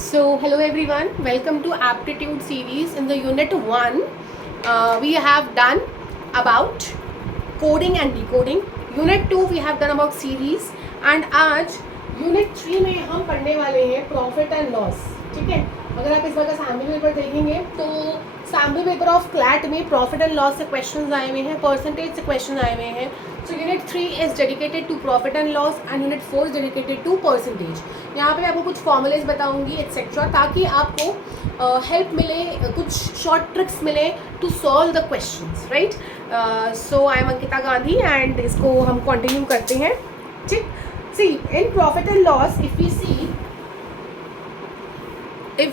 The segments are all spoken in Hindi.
So, hello everyone, welcome to Aptitude series. In the Unit 1, we have done about coding and decoding. Unit 2 we have done about series and आज Unit 3 में हम पढ़ने वाले हैं Profit and Loss. ठीक है, अगर आप इस बार का सैम्पल पेपर देखेंगे तो सैम्पल पेपर ऑफ क्लैट में प्रॉफिट एंड लॉस से क्वेश्चंस आए हुए हैं, परसेंटेज से क्वेश्चन आए हुए हैं. So unit 3 is dedicated to profit and loss and unit 4 is dedicated to percentage. यहाँ पे मैं आपको कुछ फॉर्मूलेज बताऊंगी एक्सेट्रा ताकि आपको हेल्प मिले, कुछ शॉर्ट ट्रिक्स मिले to solve the questions, right. So I am Ankita Gandhi and इसको हम कंटिन्यू करते हैं. ठीक, see in profit and loss if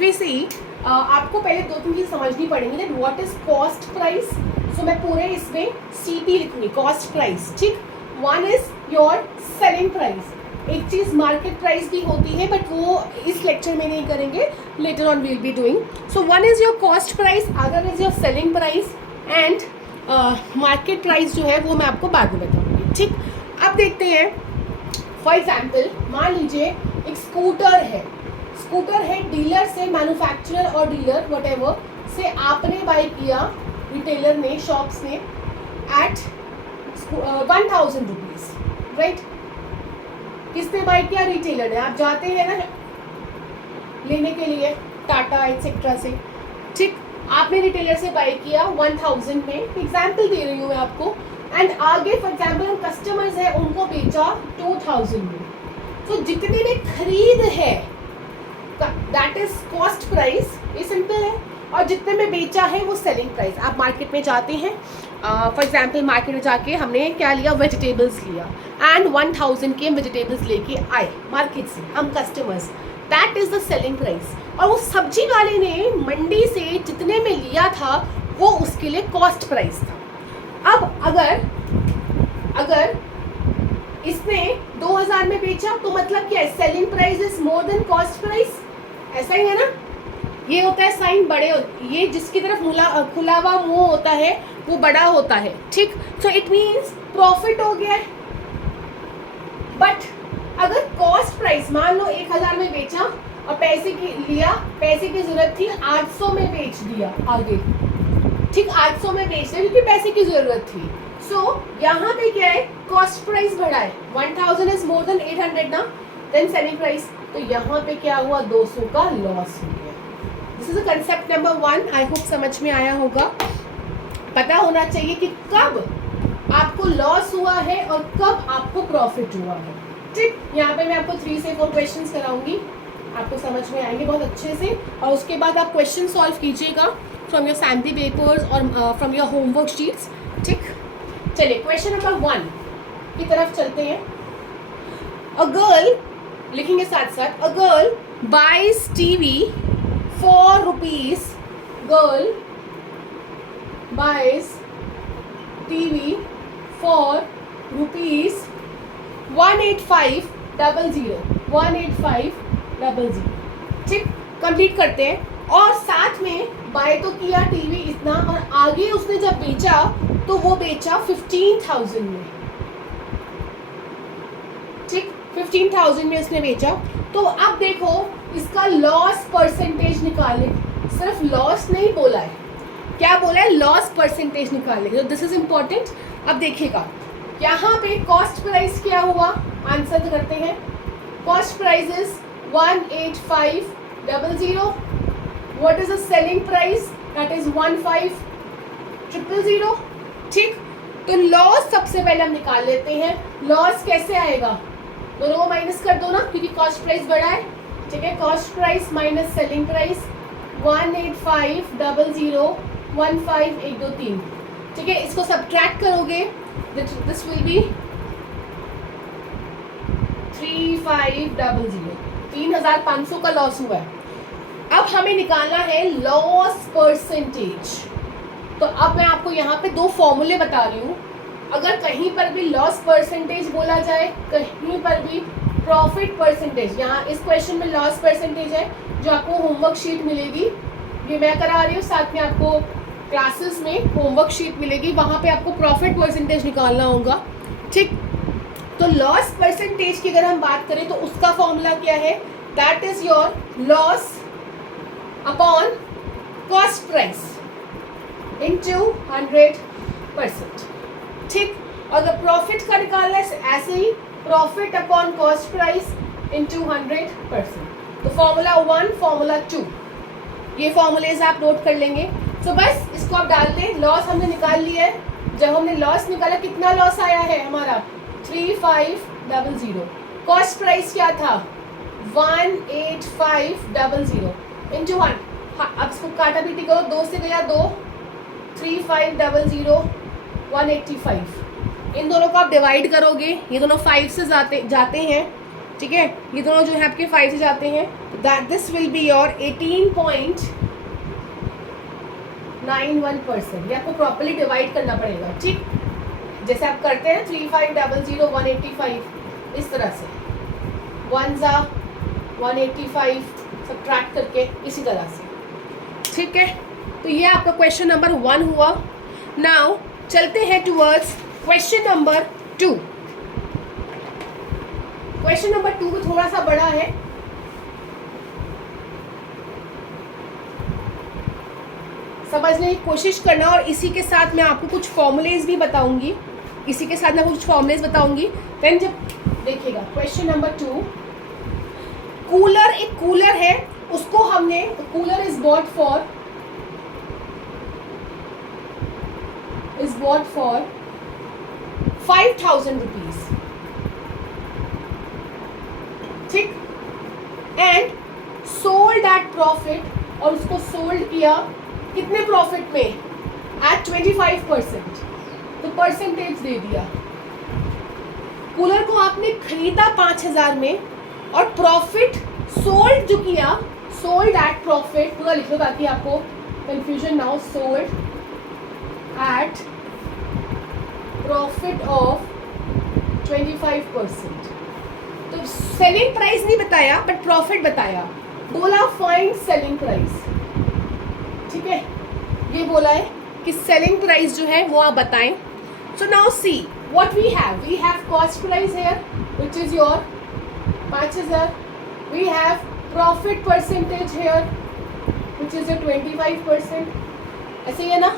we see आपको पहले दो तीन चीज़ समझनी पड़ेंगी. That what is cost price. सो मैं पूरे इसमें CP लिखूंगी, कॉस्ट प्राइस. ठीक, one is your selling price. एक चीज़ मार्केट प्राइस भी होती है बट वो इस लेक्चर में नहीं करेंगे, later on will be doing. So one is your cost price, other is your selling price and market price जो है वो मैं आपको बाद में बताऊँगी. ठीक, अब देखते हैं. फॉर एग्जाम्पल मान लीजिए एक स्कूटर है डीलर से, मैन्युफैक्चरर और डीलर व्हाटएवर से आपने बाई किया, रिटेलर ने, शॉप्स ने एट 1000 रुपीज़, राइट. किसने बाई किया? रिटेलर ने. आप जाते हैं ना लेने के लिए टाटा एक्सेट्रा से. ठीक, आपने रिटेलर से बाई किया 1000 में, एग्जाम्पल दे रही हूँ मैं आपको. एंड आगे फॉर एग्जाम्पल हम कस्टमर्स हैं, उनको बेचा 2000 में. तो जितने में खरीद है दैट इज कॉस्ट प्राइस, ये सिंपल है. और जितने में बेचा है वो सेलिंग प्राइस. आप मार्केट में जाते हैं, फॉर एग्जाम्पल मार्केट में जाके हमने क्या लिया, वेजिटेबल्स लिया एंड 1000 के वेजिटेबल्स लेके आए मार्केट से, हम customers, that is the selling price. और वो सब्जी वाले ने मंडी से जितने में लिया था वो उसके लिए कॉस्ट प्राइस था. अब अगर इसने 2000 में बेचा तो मतलब क्या है, selling price is more than cost price. ऐसा ही है ना. ये होता है साइन बड़े, ये जिसकी तरफ खुला हुआ मुंह होता है वो बड़ा होता है. ठीक, सो इट मीन्स प्रॉफिट हो गया है. बट अगर कॉस्ट प्राइस मान लो 1000 में बेचा और पैसे की जरूरत थी 800 में बेच दिया आगे. ठीक, 800 में बेच दिया क्योंकि पैसे की जरूरत थी. सो यहाँ पे क्या है, कॉस्ट प्राइस बढ़ा है. 1000 इज मोर देन 800 ना, देन सेलिंग प्राइस. तो यहाँ पे क्या हुआ, 200 का लॉस हो गया. This is concept number 1. I hope समझ में आया होगा. पता होना चाहिए कि कब आपको लॉस हुआ है और कब आपको प्रॉफिट हुआ है. ठीक, यहाँ पे मैं आपको 3 से 4 क्वेश्चंस कराऊंगी, आपको समझ में आएंगे बहुत अच्छे से. और उसके बाद आप क्वेश्चन सॉल्व कीजिएगा फ्रॉम योर सैम्पल पेपर्स और फ्रॉम योर होमवर्क शीट्स. ठीक, चलिए क्वेश्चन नंबर 1 की तरफ चलते हैं. अ गर्ल, लिखेंगे साथ साथ, a girl buys TV for rupees. Girl buys TV for rupees 18500. 18500. ठीक, कंप्लीट करते हैं. और साथ में बाय तो किया टीवी इतना, और आगे उसने जब बेचा तो वो बेचा 15000 में. ठीक, 15000 में उसने बेचा. तो अब देखो इसका लॉस परसेंटेज निकाले. सिर्फ लॉस नहीं बोला है, क्या बोला है, लॉस परसेंटेज निकाले. तो दिस इज इंपॉर्टेंट. अब देखिएगा यहाँ पे कॉस्ट प्राइस क्या हुआ, आंसर करते हैं. Cost price is 18500. What is the selling price, that is 15000. ठीक, तो लॉस सबसे पहले हम निकाल लेते हैं. लॉस कैसे आएगा, दोनों को माइनस कर दो ना क्योंकि कॉस्ट प्राइस बड़ा है. ठीक है, cost price minus selling price 18500 15123. ठीक है, इसको सब्ट्रैक्ट करोगे दिस विल बी 3500. 3500 का लॉस हुआ है. अब हमें निकालना है लॉस परसेंटेज. तो अब मैं आपको यहाँ पे 2 फॉर्मूले बता रही हूँ. अगर कहीं पर भी लॉस परसेंटेज बोला जाए, कहीं पर भी प्रॉफिट परसेंटेज. यहाँ इस क्वेश्चन में लॉस परसेंटेज है जो आपको होमवर्क शीट मिलेगी, ये मैं करा रही हूँ. साथ में आपको क्लासेस में होमवर्क शीट मिलेगी, वहाँ पे आपको प्रॉफिट परसेंटेज निकालना होगा. ठीक, तो लॉस परसेंटेज की अगर हम बात करें तो उसका फॉर्मूला क्या है, that is your loss upon cost price into 100%. ठीक. अगर प्रॉफिट का निकालना है ऐसे ही, profit upon cost price into 100%. तो फॉर्मूला 1, फॉर्मूला 2, ये फॉर्मूलेज आप नोट कर लेंगे. तो बस इसको आप डाल दें. लॉस हमने निकाल लिया है. जब हमने लॉस निकाला, कितना लॉस आया है हमारा? 3500. कॉस्ट प्राइस क्या था? 18500 इंटू 1. हाँ, अब इसको काटा पीटी करो. 2 से गया 2, 3500, 185. इन दोनों को आप डिवाइड करोगे, ये दोनों 5 से जाते हैं. ठीक है, ये दोनों जो है आपके 5 से जाते हैं. That this will be your 18.91%. ये आपको प्रॉपर्ली डिवाइड करना पड़ेगा. ठीक, जैसे आप करते हैं 3500, 185, इस तरह से 1 ज़ा 185 सब्ट्रैक्ट करके, इसी तरह से. ठीक है, तो ये आपका क्वेश्चन नंबर 1 हुआ. नाउ चलते हैं towards question number 2. Question number 2 थोड़ा सा बड़ा है. समझने की कोशिश करना, और इसी के साथ मैं आपको कुछ फॉर्मूलेज भी बताऊंगी. देन जब देखिएगा क्वेश्चन नंबर 2, कूलर, एक कूलर है, उसको हमने, cooler is bought for 5000 rupees. ठीक, एंड सोल्ड एट प्रॉफिट, और उसको सोल्ड किया कितने प्रॉफिट में? एट 25%. तो परसेंटेज दे दिया. कूलर को आपने खरीदा 5000 में, और प्रॉफिट सोल्ड जो किया, सोल्ड एट प्रॉफिट, पूरा लिख लो ताकि आपको कंफ्यूजन ना हो. Sold at profit of 25%. तो सेलिंग प्राइस नहीं बताया, बट प्रॉफिट बताया. बोला फाइंड सेलिंग प्राइस. ठीक है, ये बोला है कि सेलिंग प्राइस जो है वो आप बताएं. So now see what we have cost price here which is your 5000. We have profit percentage here which is your 25%. ऐसे ही है ना.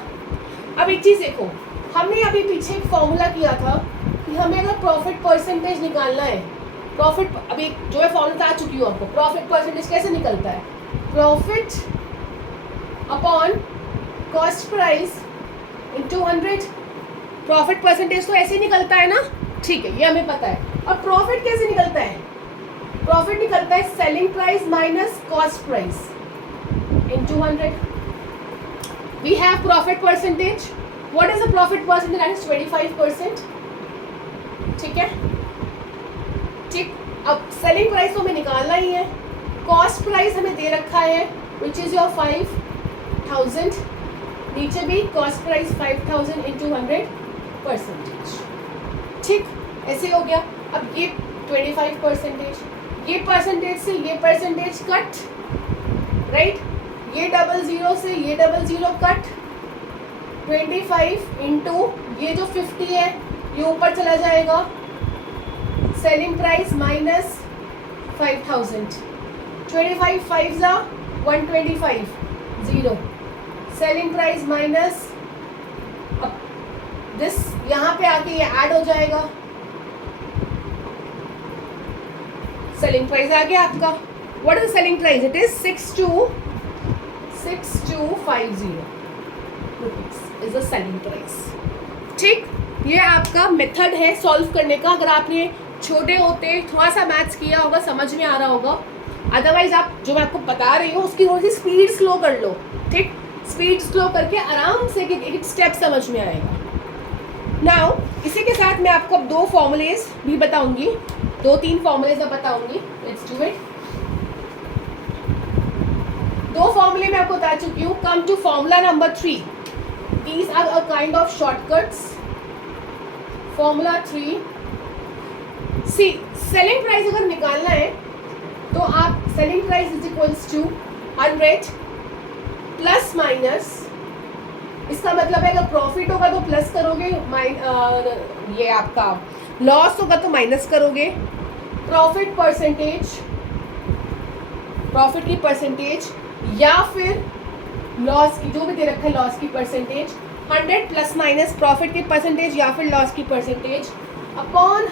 अब एक चीज देखो, हमने अभी पीछे एक फॉर्मूला किया था कि हमें अगर प्रॉफिट परसेंटेज निकालना है, प्रॉफिट, अभी जो है फॉर्मूला आ चुकी हूँ आपको. प्रॉफिट परसेंटेज कैसे निकलता है? Profit upon cost price into 100. Profit percentage तो ऐसे ही निकलता है ना. ठीक है, ये हमें पता है. और प्रॉफिट कैसे निकलता है? प्रॉफिट निकलता है selling price minus cost price into 100. We have profit percentage. What is the profit percentage? That is 25%. ठीक है, ठीक. अब सेलिंग प्राइस तो हमें निकालना ही है. कॉस्ट प्राइस हमें दे रखा है विच इज योर 5000. नीचे भी कॉस्ट प्राइस 5000 इंटू 100%. ठीक, ऐसे हो गया. अब ये 25%, ये परसेंटेज से ये परसेंटेज कट, राइट. ये 00 से ये 00 कट. 25 इंटू ये जो 50 है ये ऊपर चला जाएगा. Selling price minus 5000. 25 5 ज़ा 125, 0. सेलिंग प्राइस माइनस, अब दिस यहाँ पे आके ये ऐड हो जाएगा. सेलिंग प्राइस आ गया आपका. What is selling price? It is 6250 rupees is the selling price. ठीक, ये आपका मेथड है सॉल्व करने का. अगर आपने छोटे होते थोड़ा सा मैथ्स किया होगा, समझ में आ रहा होगा. अदरवाइज आप जो मैं आपको बता रही हूँ उसकी थोड़ी सी स्पीड स्लो कर लो. ठीक, स्पीड स्लो करके आराम से एक स्टेप समझ में आएगा. नाउ इसी के साथ मैं आपको अब 2 फॉर्मूलेज भी बताऊंगी, 2-3 फॉर्मूलेज अब बताऊंगी. Let's do it. 2 फॉर्मूले मैं आपको बता चुकी हूँ. Come to formula number 3. These are a kind of shortcuts. Formula 3. See, selling price अगर निकालना है तो आप selling price is equals to 100 plus minus. इसका मतलब है अगर प्रॉफिट होगा तो प्लस करोगे, ये आपका लॉस होगा तो माइनस करोगे. प्रॉफिट परसेंटेज प्रॉफिट की परसेंटेज या फिर लॉस की, जो भी दे रखा है लॉस की परसेंटेज, 100 प्लस माइनस प्रॉफिट की परसेंटेज या फिर लॉस की percentage upon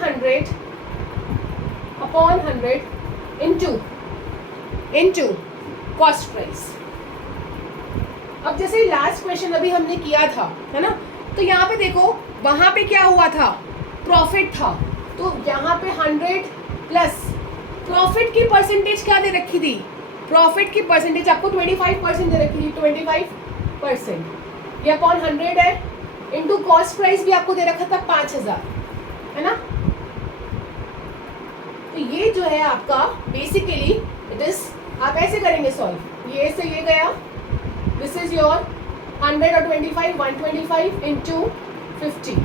100 into cost price. अब जैसे लास्ट क्वेश्चन अभी हमने किया था, है ना, तो यहाँ पे देखो वहाँ पे क्या हुआ था, प्रॉफिट था, तो यहाँ पे 100 प्लस प्रॉफिट की परसेंटेज क्या दे रखी थी, प्रॉफिट की परसेंटेज आपको 25% दे रखी थी, 25%, ये अपॉन 100 है, इनटू कॉस्ट प्राइस भी आपको दे रखा था 5000, है ना। तो ये जो है आपका बेसिकली इट इज, आप ऐसे करेंगे सॉल्व, ये से ये गया, दिस इज योर 100 और 25, 125 इंटू 50,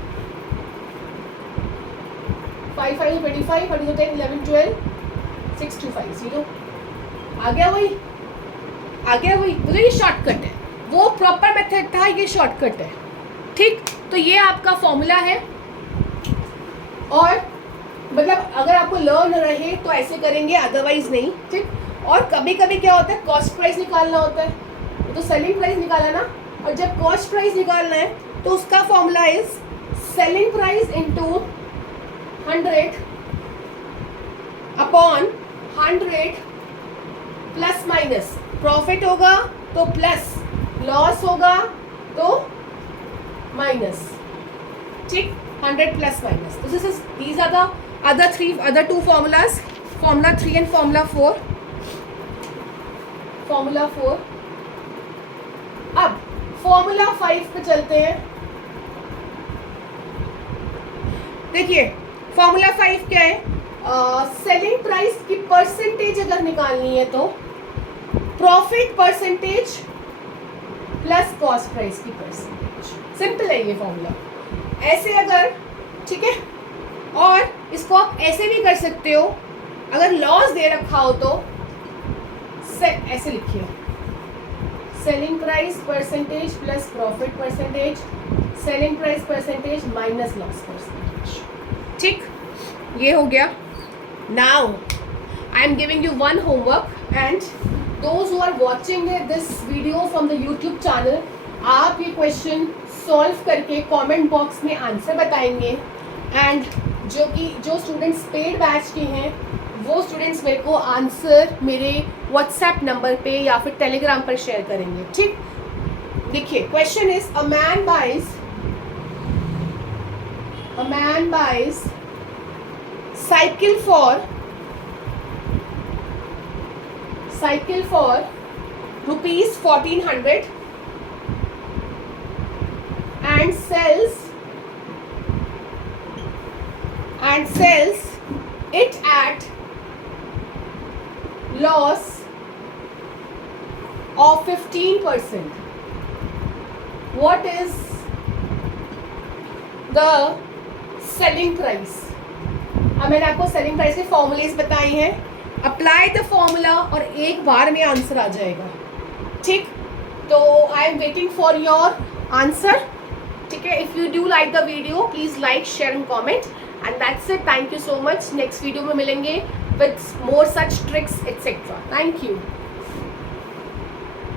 5 5 25, 30 10 11 12 6 2 5 0, आ गया वही, तो ये शॉर्टकट है, वो प्रॉपर मेथड था, ये शॉर्टकट है, ठीक। तो ये आपका फॉर्मूला है, और मतलब अगर आपको लर्न रहे तो ऐसे करेंगे, अदरवाइज नहीं, ठीक। और कभी कभी क्या होता है, कॉस्ट प्राइस निकालना होता है, तो सेलिंग प्राइस निकाला ना, और जब कॉस्ट प्राइस निकालना है तो उसका formula is selling price into 100 upon 100 plus minus, profit होगा तो प्लस, लॉस होगा तो माइनस, ठीक, 100 प्लस माइनस। तो this is, these are the other two formulas, formula 3 and formula 4, formula 4। अब formula 5 पे चलते हैं। देखिए formula 5 क्या है, सेलिंग प्राइस की परसेंटेज अगर निकालनी है तो profit percentage plus cost price की परसेंटेज, सिंपल है ये फॉर्मूला। ऐसे अगर, ठीक है, और इसको आप ऐसे भी कर सकते हो, अगर लॉस दे रखा हो तो ऐसे लिखिए, selling price percentage plus profit percentage, selling price percentage minus loss percentage, ठीक, ये हो गया। Now I am giving you one homework, and those who are watching this video from the YouTube channel, आप ये क्वेश्चन सॉल्व करके कमेंट बॉक्स में आंसर बताएंगे, एंड जो स्टूडेंट्स पेड बैच के हैं वो स्टूडेंट्स मेरे को आंसर मेरे व्हाट्सएप नंबर पे या फिर टेलीग्राम पर शेयर करेंगे, ठीक। देखिए question is, a man buys cycle for rupees 1400 and sells it at loss of 15%. What is the selling price? अब मैंने आपको सेलिंग प्राइस के फॉर्मूलेस बताए हैं, अप्लाई द फॉर्मूला और एक बार में आंसर आ जाएगा, ठीक। तो I am waiting for your answer, ठीक है। If you do like the video please like, share and comment, and that's it. Thank you so much. Next video में मिलेंगे with more such tricks etcetera. Thank you.